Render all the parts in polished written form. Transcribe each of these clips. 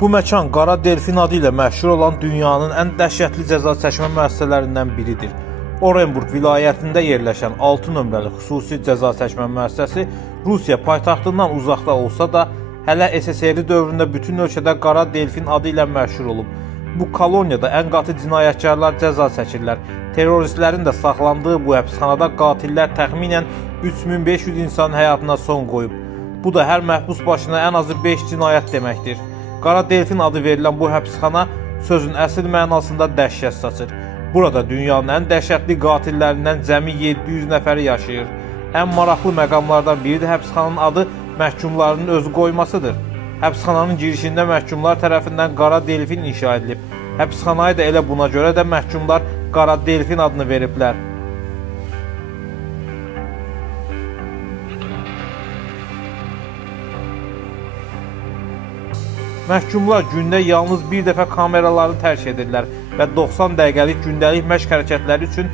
Bu məkan Qara Delfin adı ilə məşhur olan dünyanın ən dəhşətli cəza çəkmə müəssisələrindən biridir. Orenburg vilayətində yerləşən 6 nömrəli xüsusi cəza çəkmə müəssisəsi Rusiya paytaxtından uzaqda olsa da, hələ SSRİ dövründə bütün ölkədə Qara Delfin adı ilə məşhur olub. Bu koloniyada ən qatı cinayətkarlar cəza çəkirlər. Terroristlərin də saxlandığı bu həbsxanada qatillər təxminən 3500 insanın həyatına son qoyub. Bu da hər məhbus başına ən azı 5 cinayət deməkdir. Qara Delfin adı verilən bu həbsxana sözün əsl mənasında dəhşət saçır. Burada dünyanın ən dəhşətli qatillərindən cəmi 700 nəfəri yaşayır. Ən maraqlı məqamlardan biri də həbsxananın adı məhkumlarının özü qoymasıdır. Həbsxananın girişində məhkumlar tərəfindən Qara Delfin inşa edilib. Həbsxanaya da elə buna görə də məhkumlar Qara Delfin adını veriblər. Məhkumlar gündə yalnız bir dəfə kameraları tərk edirlər və 90 dəqiqəlik gündəlik məşq hərəkətləri üçün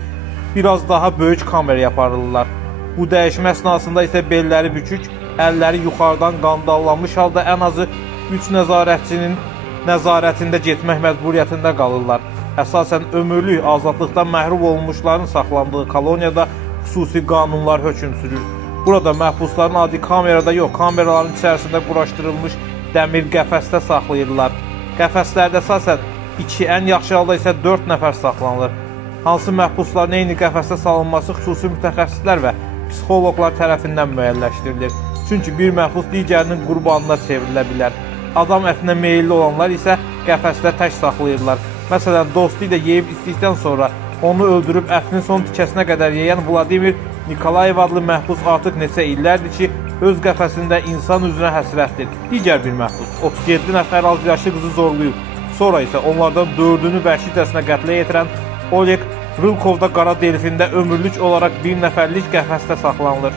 biraz daha böyük kameraya aparırlar. Bu dəyişmə əsnasında isə belləri bükük, əlləri yuxarıdan qandallanmış halda ən azı 3 nəzarətçinin nəzarətində getmək məcburiyyətində qalırlar. Əsasən ömürlük azadlıqdan məhrum olunmuşların saxlandığı koloniyada xüsusi qanunlar hökm sürür. Burada məhbusların adi kamerada yox, kameraların içərisində quraşdırılmış dəmir qəfəsdə saxlayırlar. Qəfəslərdə əsasən 2, ən yaxşı halda isə 4 nəfər saxlanılır. Hansı məhbusların eyni qəfəsdə salınması xüsusi mütəxəssislər və psixoloqlar tərəfindən müəyyənləşdirilir. Çünki bir məhbus digərinin qurbanına çevrilə bilər. Adam ətinə meyilli olanlar isə qəfəsdə tək saxlayırlar. Məsələn, dostu ilə yeyib içdikdən sonra onu öldürüb ətinin son tikəsinə qədər yeyən Vladimir Nikolayev adlı məhbus artıq neçə illərdir ki, öz qəfəsində insan üzünə həsrətdir. Digər bir məhbus 37 nəfər az yaşlı qızı zorlayıb. Sonra isə onlardan 4-ünü vəhşicəsinə qətlə yetirən Oleg Rılkovda Qara Delfində ömürlük olaraq bir nəfərlik qəfəsdə saxlanılır.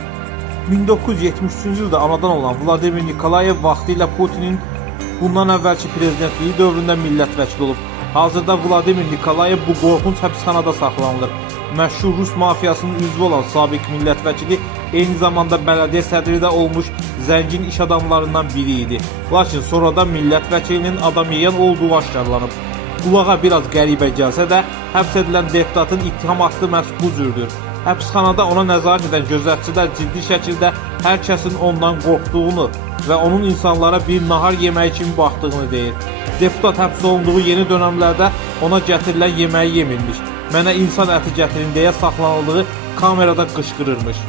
1973-cü ildə anadan olan Vladimir Nikolayev vaxtilə Putinin bundan əvvəlki prezidentliyi dövründə millət vəkili olub. Hazırda Vladimir Nikolayev bu qorxunc həbsxanada saxlanılır. Məşhur Rus mafiyasının üzvü olan sabiq millət vəkili eyni zamanda bələdiyyə sədri də olmuş zəngin iş adamlarından biri idi. Lakin sonradan millət vəkilinin adam yeyən olduğu aşkarlanıb. Qulağa biraz qəribə gəlsə də, həbs edilən deputatın ittiham aktı məhz bu cürdür. Həbsxanada ona nəzarət edən gözətçilər ciddi şəkildə hər kəsin ondan qorxduğunu və onun insanlara bir nahar yeməyi kimi baxdığını deyir. Deputat həbs olunduğu yeni dönəmlərdə ona gətirilən yeməyi yemirmiş. Mənə insan əti gətirin deyə saxlanıldığı kamerada qışqırırmış.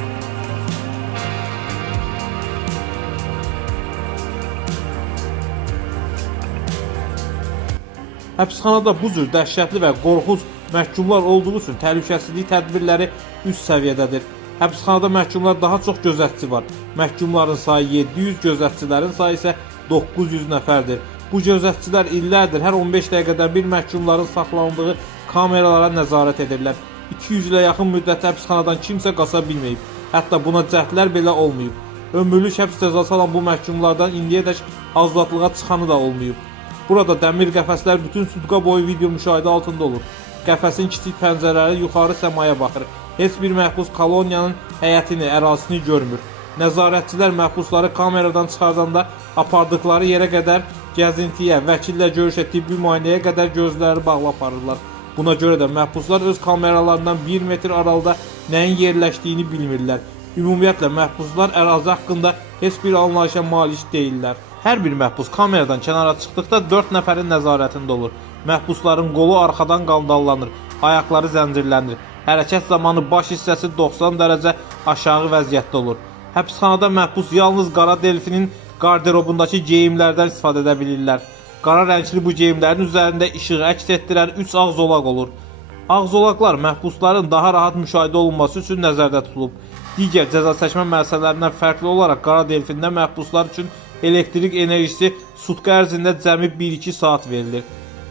Həbsxanada bu cür dəhşətli və qorxunc məhkumlar olduğu üçün təhlükəsizlik tədbirləri üst səviyyədədir. Həbsxanada məhkumlar daha çox gözətçi var. Məhkumların sayı 700, gözətçilərin sayı isə 900 nəfərdir. Bu gözətçilər illərdir hər 15 dəqiqədən bir məhkumların saxlanıldığı kameralara nəzarət edirlər. 200 ilə yaxın müddət həbsxanadan kimsə qaça bilməyib. Hətta buna cəhdlər belə olmayıb. Ömürlük həbs cəzası alan bu məhkumlardan indiyədək azadlığa çıxanı da olmayıb. Burada dəmir qəfəslər bütün sutqa boyu video müşahidə altında olur. Qəfəsin kiçik pəncərələri yuxarı səmaya baxır. Heç bir məhbus koloniyanın həyətini, ərazisini görmür. Nəzarətçilər məhbusları kameradan çıxardanda apardıqları yerə qədər gəzintiyə, vəkillə görüşə, tibbi müayinəyə qədər gözləri bağlı aparırlar. Buna görə də məhbuslar öz kameralarından 1 metr aralıda nəyin yerləşdiyini bilmirlər. Ümumiyyətlə, məhbuslar ərazi haqqında heç bir anlayışa malik deyirlər. Hər bir məhbus kameradan kənara çıxdıqda 4 nəfərin nəzarətində olur. Məhbusların qolu arxadan qandallanır, ayaqları zəncirlənir. Hərəkət zamanı baş hissəsi 90 dərəcə aşağı vəziyyətdə olur. Həbsxanada məhbus yalnız Qara Delfinin qarderobundakı geyimlərdən istifadə edə bilirlər. Qara rəngli bu geyimlərin üzərində işığı əks etdirən 3 ağ zolaq olur. Ağ zolaqlar məhbusların daha rahat müşahidə olunması üçün nəzərdə tutulub. Digər cəza çəkmə müəssisələrindən fərqli olaraq Qara Delfində məhbuslar üçün elektrik enerjisi sutka ərzində cəmi 1-2 saat verilir.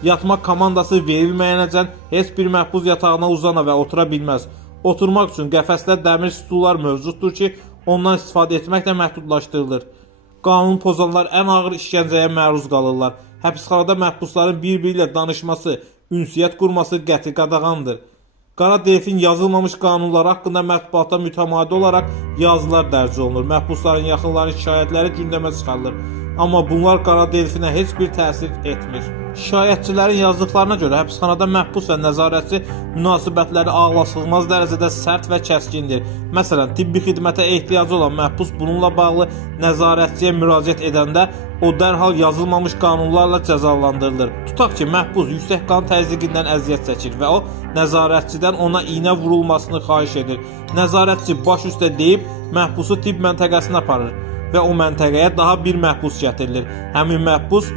Yatmaq komandası verilməyənəcən heç bir məhbus yatağına uzana və otura bilməz. Oturmaq üçün qəfəsdə dəmir stullar mövcuddur ki, ondan istifadə etmək də məhdudlaşdırılır. Qanun pozanlar ən ağır işgəncəyə məruz qalırlar. Həbsxanada məhbusların bir-biri ilə danışması, ünsiyyət qurması qəti qadağandır. Qara Delfin yazılmamış qanunlar haqqında mətbuatda mütəmadi olaraq yazılar dərc olunur. Məhbusların yaxınlarının şikayətləri gündəmə çıxarılır. amma bunlar qara delfinə heç bir təsir etmir. Şikayətçilərin yazdıqlarına görə həbsxanada məhbus və nəzarətçi münasibətləri ağlasığmaz dərəcədə sərt və kəskindir. Məsələn, tibbi xidmətə ehtiyacı olan məhbus bununla bağlı nəzarətçiyə müraciət edəndə o dərhal yazılmamış qanunlarla cəzalandırılır. Tutaq ki, məhbus yüksək qan təzyiqindən əziyyət çəkir və o nəzarətçidən ona iynə vurulmasını xahiş edir. Nəzarətçi baş üstə deyib məhbusu tibb məntəqəsinə aparır və o məntəqəyə daha bir məhbus gətirilir. Həmin məhbus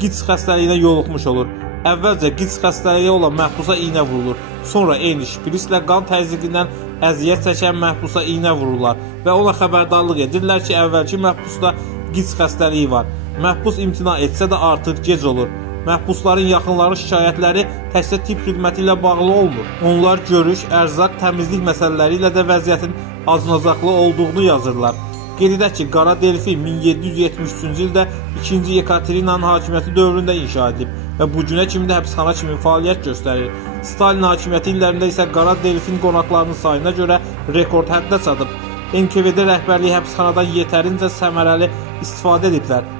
QİÇS xəstəliyinə yoluxmuş olur. Əvvəlcə QİÇS xəstəliyi olan məhbusa iynə vurulur. Sonra eyni şprislə qan təzyiqindən əziyyət çəkən məhbusa iynə vururlar və ona xəbərdarlıq edirlər ki, əvvəlki məhbusda QİÇS xəstəliyi var. Məhbus imtina etsə də artıq gec olur. Məhbusların yaxınları şikayətləri təkcə tibb xidməti ilə bağlı olmur. Onlar görüş, ərzaq, təmizlik məsələləri ilə də vəziyyətin acınacaqlı olduğunu yazırlar. Qeyd edək ki, Qara Delfi 1773-cü ildə 2-ci Yekaterinanın hakimiyyəti dövründə inşa edilib və bu günə kimi də həbsxana kimi fəaliyyət göstərir. Stalin hakimiyyəti illərində isə Qara Delfin qonaqlarının sayına görə rekord həddə çatıb. NKVD rəhbərliyi həbsxanadan yetərincə səmərəli istifadə ediblər.